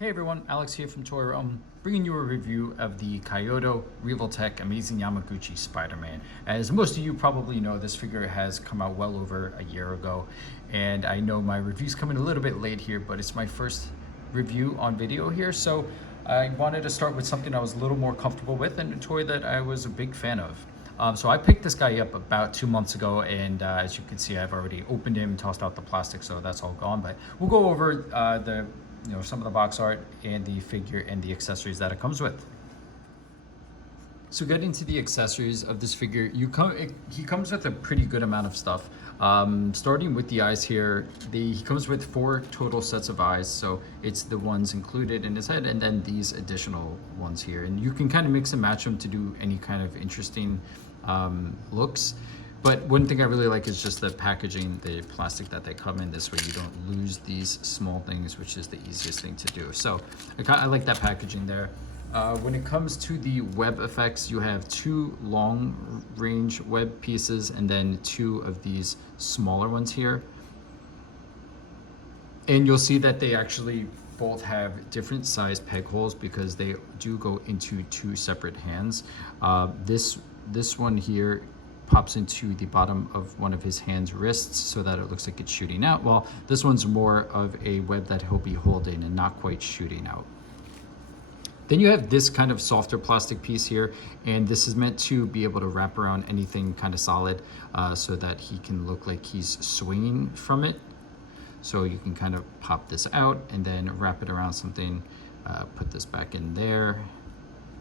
Hey everyone, Alex here from Toy Realm, bringing you a review of the Kyoto Revoltech Amazing Yamaguchi Spider-Man. As most of you probably know, this figure has come out well over a year ago, and I know my review's coming a little bit late here, but it's my first review on video here, so I wanted to start with something I was a little more comfortable with and a toy that I was a big fan of. So I picked this guy up about 2 months ago, and as you can see, I've already opened him, tossed out the plastic, so that's all gone. But we'll go over some of the box art and the figure and the accessories that it comes with. So getting to the accessories of this figure, he comes with a pretty good amount of stuff. Starting with the eyes here, he comes with 4 total sets of eyes. So it's the ones included in his head and then these additional ones here. And you can kind of mix and match them to do any kind of interesting looks. But one thing I really like is just the packaging, the plastic that they come in. This way you don't lose these small things, which is the easiest thing to do. So I like that packaging there. When it comes to the web effects, you have 2 long range web pieces and then 2 of these smaller ones here. And you'll see that they actually both have different size peg holes because they do go into 2 separate hands. This one here pops into the bottom of one of his hand's wrists so that it looks like it's shooting out, while this one's more of a web that he'll be holding and not quite shooting out. Then you have this kind of softer plastic piece here, and this is meant to be able to wrap around anything kind of solid so that he can look like he's swinging from it. So you can kind of pop this out and then wrap it around something, put this back in there,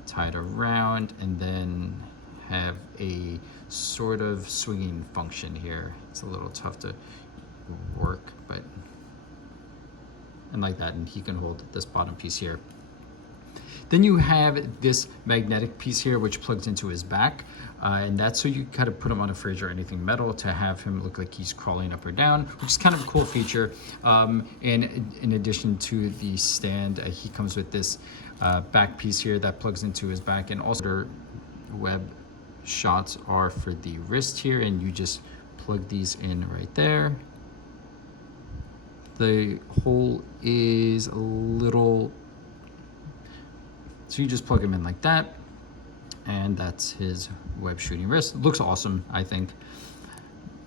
tie it around, and then have a sort of swinging function here. It's a little tough to work, but and like that, and he can hold this bottom piece here. Then you have this magnetic piece here which plugs into his back, and that's so you kind of put him on a fridge or anything metal to have him look like he's crawling up or down, which is kind of a cool feature. And in addition to the stand, he comes with this back piece here that plugs into his back, and also web shots are for the wrist here, and you just plug these in right there. The hole is a little, so you just plug him in like that, and that's his web shooting wrist. It looks awesome, I think.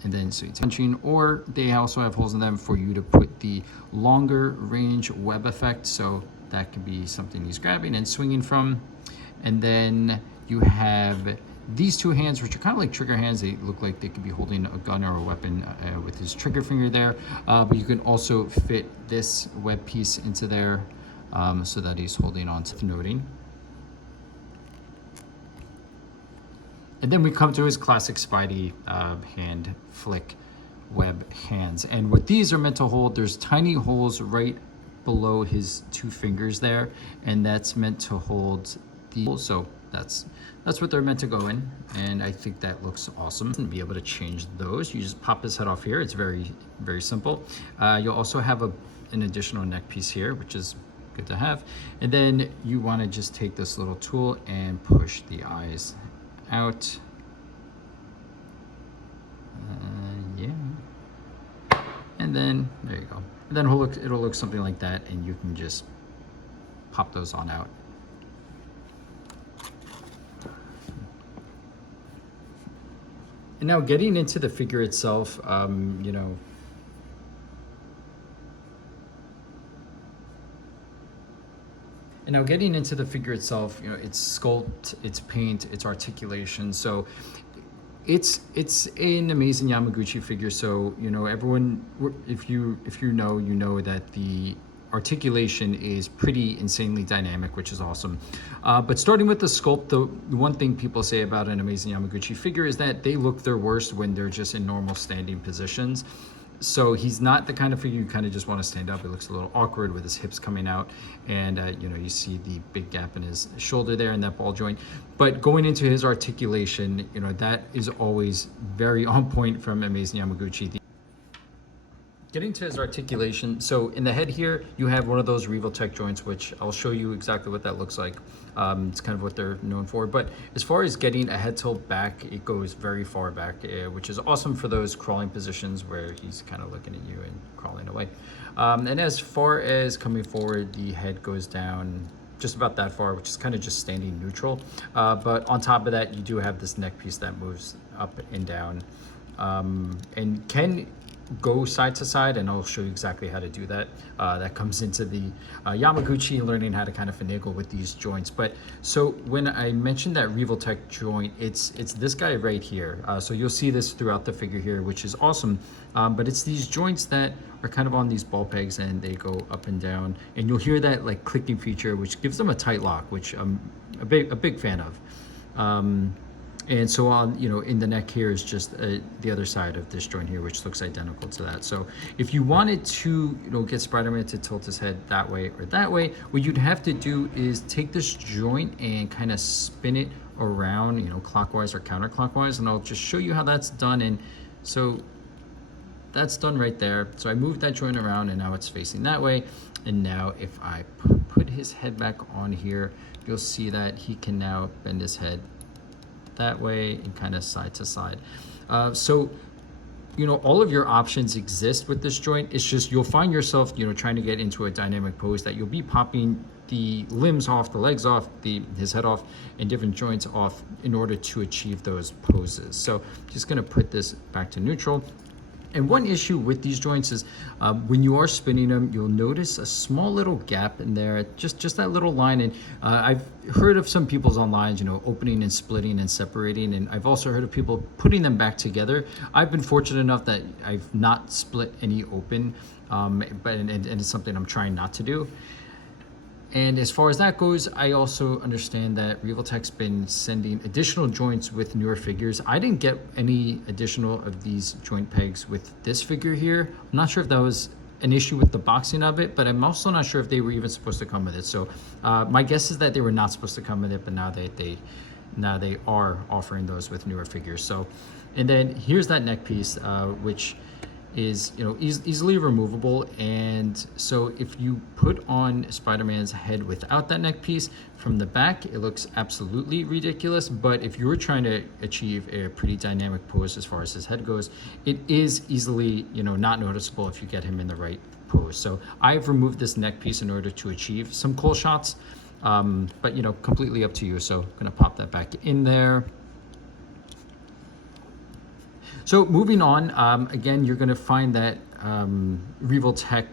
And then so it's punching, or they also have holes in them for you to put the longer range web effect, so that could be something he's grabbing and swinging from. And then you have these 2 hands, which are kind of like trigger hands. They look like they could be holding a gun or a weapon with his trigger finger there. But you can also fit this web piece into there so that he's holding on to the noting. And then we come to his classic Spidey hand flick web hands. And what these are meant to hold, there's tiny holes right below his 2 fingers there, and that's meant to hold the, so that's what they're meant to go in, and I think that looks awesome. And be able to change those, you just pop his head off here. It's very, very simple. You'll also have an additional neck piece here, which is good to have. And then you want to just take this little tool and push the eyes out. Yeah, and then there you go. And then it'll look something like that, and you can just pop those on out. And now getting into the figure itself, And now getting into the figure itself, it's sculpt, it's paint, it's articulation. So it's an amazing Yamaguchi figure. So, everyone, if you know that the articulation is pretty insanely dynamic, which is awesome. But starting with the sculpt, the one thing people say about an amazing Yamaguchi figure is that they look their worst when they're just in normal standing positions. So he's not the kind of figure you kind of just want to stand up. It looks a little awkward with his hips coming out, and you see the big gap in his shoulder there and that ball joint. But going into his articulation, that is always very on point from Amazing Yamaguchi. Getting to his articulation, so in the head here, you have one of those Revoltech joints, which I'll show you exactly what that looks like. It's kind of what they're known for. But as far as getting a head tilt back, it goes very far back, which is awesome for those crawling positions where he's kind of looking at you and crawling away. And as far as coming forward, the head goes down just about that far, which is kind of just standing neutral. But on top of that, you do have this neck piece that moves up and down, and can go side to side, and I'll show you exactly how to do that. That comes into the Yamaguchi, learning how to kind of finagle with these joints. But so when I mentioned that Revoltech joint, it's this guy right here. So you'll see this throughout the figure here, which is awesome. But it's these joints that are kind of on these ball pegs, and they go up and down, and you'll hear that like clicking feature, which gives them a tight lock, which I'm a big fan of. And so on, in the neck here is just the other side of this joint here, which looks identical to that. So if you wanted to, get Spider-Man to tilt his head that way or that way, what you'd have to do is take this joint and kind of spin it around, clockwise or counterclockwise. And I'll just show you how that's done. And so that's done right there. So I moved that joint around, and now it's facing that way. And now if I put his head back on here, you'll see that he can now bend his head that way and kind of side to side. So all of your options exist with this joint. It's just you'll find yourself trying to get into a dynamic pose that you'll be popping the limbs off, the legs off, his head off, and different joints off in order to achieve those poses. So just going to put this back to neutral. And one issue with these joints is when you are spinning them, you'll notice a small little gap in there, just that little line. And I've heard of some people's online, opening and splitting and separating. And I've also heard of people putting them back together. I've been fortunate enough that I've not split any open, but it's something I'm trying not to do. And as far as that goes, I also understand that Revoltech's been sending additional joints with newer figures. I didn't get any additional of these joint pegs with this figure here. I'm not sure if that was an issue with the boxing of it, but I'm also not sure if they were even supposed to come with it. So my guess is that they were not supposed to come with it, but now they are offering those with newer figures. So, and then here's that neck piece, which is easily removable. And so if you put on Spider-Man's head without that neck piece from the back, it looks absolutely ridiculous. But if you were trying to achieve a pretty dynamic pose as far as his head goes, it is easily not noticeable if you get him in the right pose. So I've removed this neck piece in order to achieve some cool shots, but completely up to you. So I'm gonna pop that back in there. So moving on, again, you're going to find that Revoltech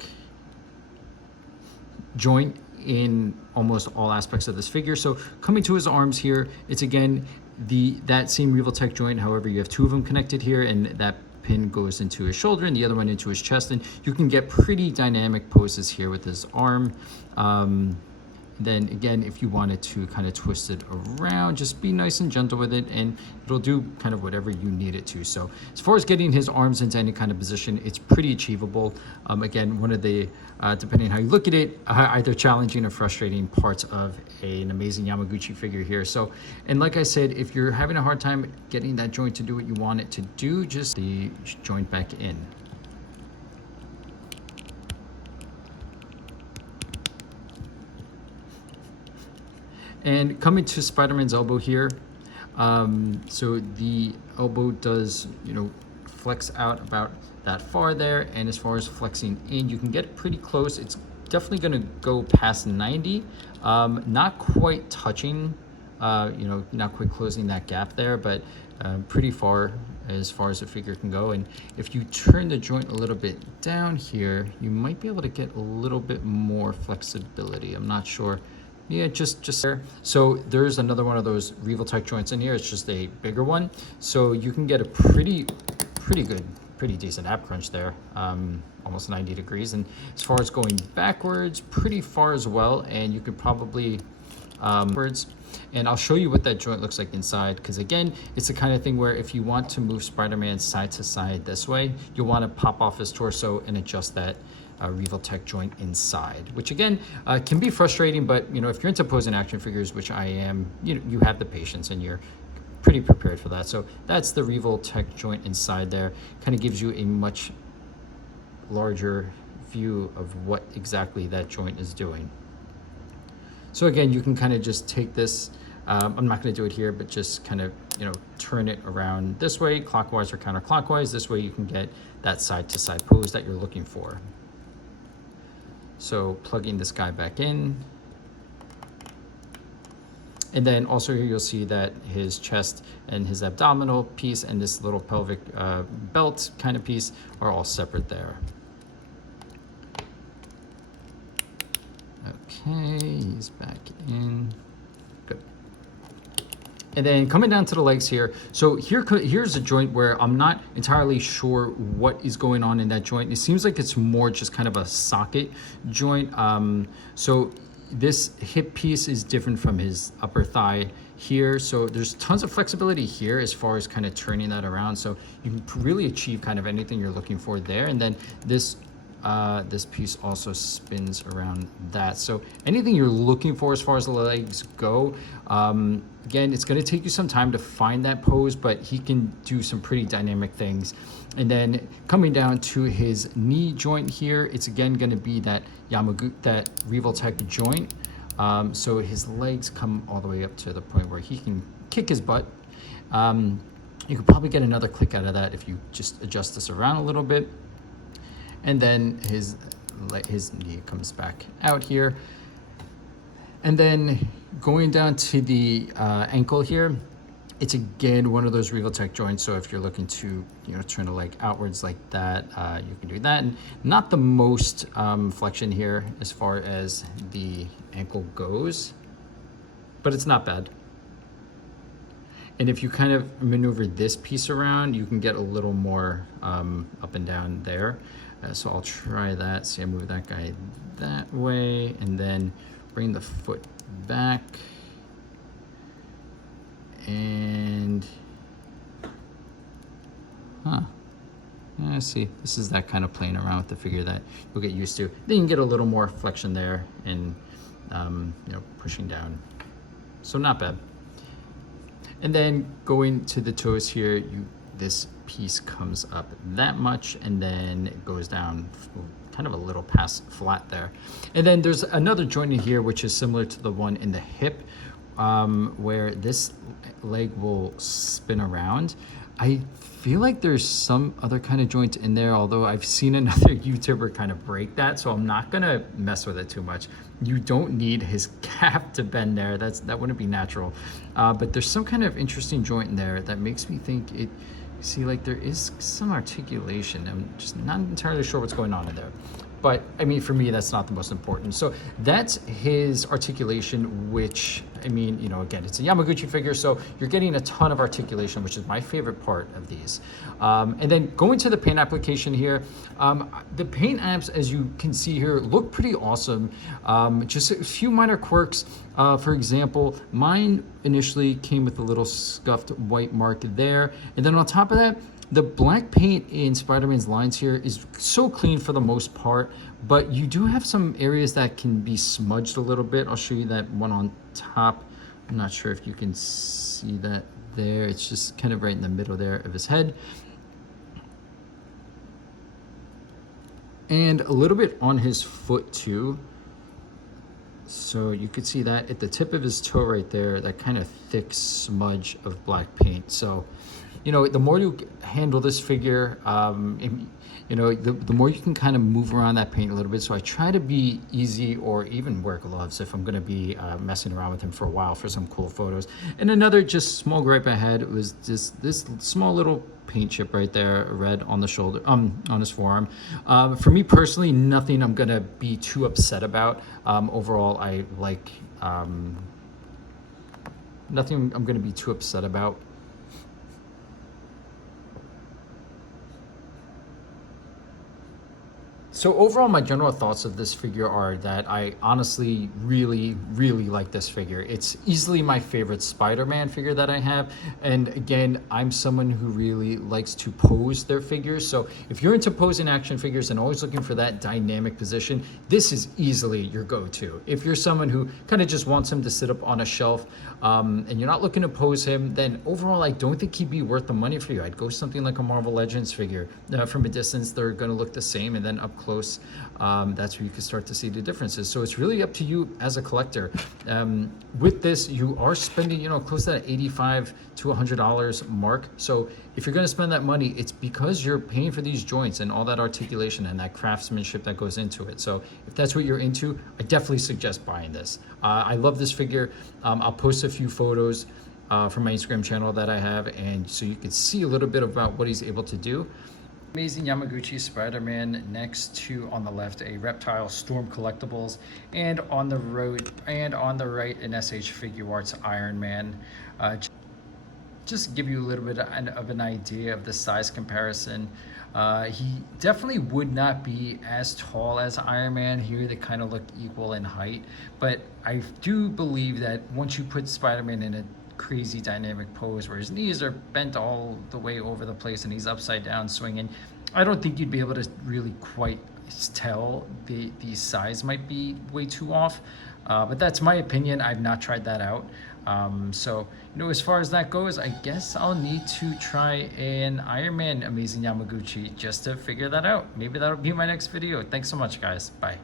joint in almost all aspects of this figure. So coming to his arms here, it's again that same Revoltech joint. However, you have two of them connected here, and that pin goes into his shoulder and the other one into his chest. And you can get pretty dynamic poses here with his arm. Then again, if you wanted to kind of twist it around, just be nice and gentle with it, and it'll do kind of whatever you need it to. So as far as getting his arms into any kind of position, it's pretty achievable. Again, one of the, depending on how you look at it, either challenging or frustrating parts of an amazing Yamaguchi figure here. So, and like I said, if you're having a hard time getting that joint to do what you want it to do, just the joint back in. And coming to Spider-Man's elbow here, so the elbow does, flex out about that far there. And as far as flexing in, you can get pretty close. It's definitely going to go past 90, not quite touching, not quite closing that gap there, but pretty far as the figure can go. And if you turn the joint a little bit down here, you might be able to get a little bit more flexibility. I'm not sure. Yeah, just there. So there's another one of those Revoltech joints in here. It's just a bigger one. So you can get a pretty good, pretty decent ab crunch there, almost 90 degrees. And as far as going backwards, pretty far as well. And you could probably backwards. And I'll show you what that joint looks like inside, because again, it's the kind of thing where if you want to move Spider-Man side to side this way, you'll want to pop off his torso and adjust that Revoltech joint inside, which again can be frustrating, but if you're into posing action figures, which I am, you have the patience and you're pretty prepared for that. So that's the Revoltech joint inside there. Kind of gives you a much larger view of what exactly that joint is doing. So again, you can kind of just take this, I'm not going to do it here, but just kind of turn it around this way, clockwise or counterclockwise. This way you can get that side to side pose that you're looking for. So plugging this guy back in. And then also here you'll see that his chest and his abdominal piece and this little pelvic belt kind of piece are all separate there. Okay, he's back in. Good. And then coming down to the legs here. So here's a joint where I'm not entirely sure what is going on in that joint. It seems like it's more just kind of a socket joint. So this hip piece is different from his upper thigh here. So there's tons of flexibility here as far as kind of turning that around. So you can really achieve kind of anything you're looking for there. And then this piece also spins around that. So anything you're looking for as far as the legs go, again, it's going to take you some time to find that pose, but he can do some pretty dynamic things. And then coming down to his knee joint here, it's again going to be that that Revoltech joint. So his legs come all the way up to the point where he can kick his butt. You could probably get another click out of that if you just adjust this around a little bit. And then his knee comes back out here. And then going down to the ankle here, it's again one of those Revoltech joints. So if you're looking to turn the leg outwards like that, you can do that. And not the most flexion here as far as the ankle goes, but it's not bad. And if you kind of maneuver this piece around, you can get a little more up and down there. So I'll try that. See, I move that guy that way and then bring the foot back. And, yeah, see, this is that kind of playing around with the figure that you'll get used to. Then you can get a little more flexion there and, pushing down. So not bad. And then going to the toes here, this piece comes up that much and then it goes down kind of a little past flat there. And then there's another joint in here which is similar to the one in the hip, where this leg will spin around. I feel like there's some other kind of joint in there, although I've seen another YouTuber kind of break that, so I'm not gonna mess with it too much. You don't need his calf to bend there. That wouldn't be natural. But there's some kind of interesting joint in there that makes me think it. See, like there is some articulation. I'm just not entirely sure what's going on in there. But I mean, for me, that's not the most important. So that's his articulation, which, I mean, again, it's a Yamaguchi figure, so you're getting a ton of articulation, which is my favorite part of these. And then going to the paint application here, the paint apps, as you can see here, look pretty awesome. Just a few minor quirks. For example, mine initially came with a little scuffed white mark there. And then on top of that, the black paint in Spider-Man's lines here is so clean for the most part, but you do have some areas that can be smudged a little bit. I'll show you that one on top. I'm not sure if you can see that there. It's just kind of right in the middle there of his head. And a little bit on his foot too. So you could see that at the tip of his toe right there, that kind of thick smudge of black paint. So, the more you handle this figure, the more you can kind of move around that paint a little bit. So I try to be easy or even wear gloves if I'm going to be messing around with him for a while for some cool photos. And another just small gripe I had was just this small little paint chip right there, red on the shoulder, on his forearm. For me personally, nothing I'm going to be too upset about. Overall, I like nothing I'm going to be too upset about. So overall, my general thoughts of this figure are that I honestly really, really like this figure. It's easily my favorite Spider-Man figure that I have. And again, I'm someone who really likes to pose their figures. So if you're into posing action figures and always looking for that dynamic position, this is easily your go-to. If you're someone who kind of just wants him to sit up on a shelf and you're not looking to pose him, then overall, I don't think he'd be worth the money for you. I'd go something like a Marvel Legends figure. From a distance, they're going to look the same, and then up close, close, that's where you can start to see the differences. So it's really up to you as a collector. With this, you are spending, you know, close to that $85 to $100 mark. So if you're going to spend that money, it's because you're paying for these joints and all that articulation and that craftsmanship that goes into it. So if that's what you're into, I definitely suggest buying this. I love this figure. I'll post a few photos from my Instagram channel that I have, and so you can see a little bit about what he's able to do. Amazing Yamaguchi Spider-Man. Next to, on the left, a Reptile Storm Collectibles, and on the right an SH Figure Arts Iron Man. Just give you a little bit of an idea of the size comparison. He definitely would not be as tall as Iron Man. Here they kind of look equal in height, but I do believe that once you put Spider-Man in a crazy dynamic pose where his knees are bent all the way over the place and he's upside down swinging, I don't think you'd be able to really quite tell. The size might be way too off, but that's my opinion. I've not tried that out. So, you know, as far as that goes, I guess I'll need to try an Iron Man Amazing Yamaguchi just to figure that out. Maybe that'll be my next video. Thanks so much, guys. Bye.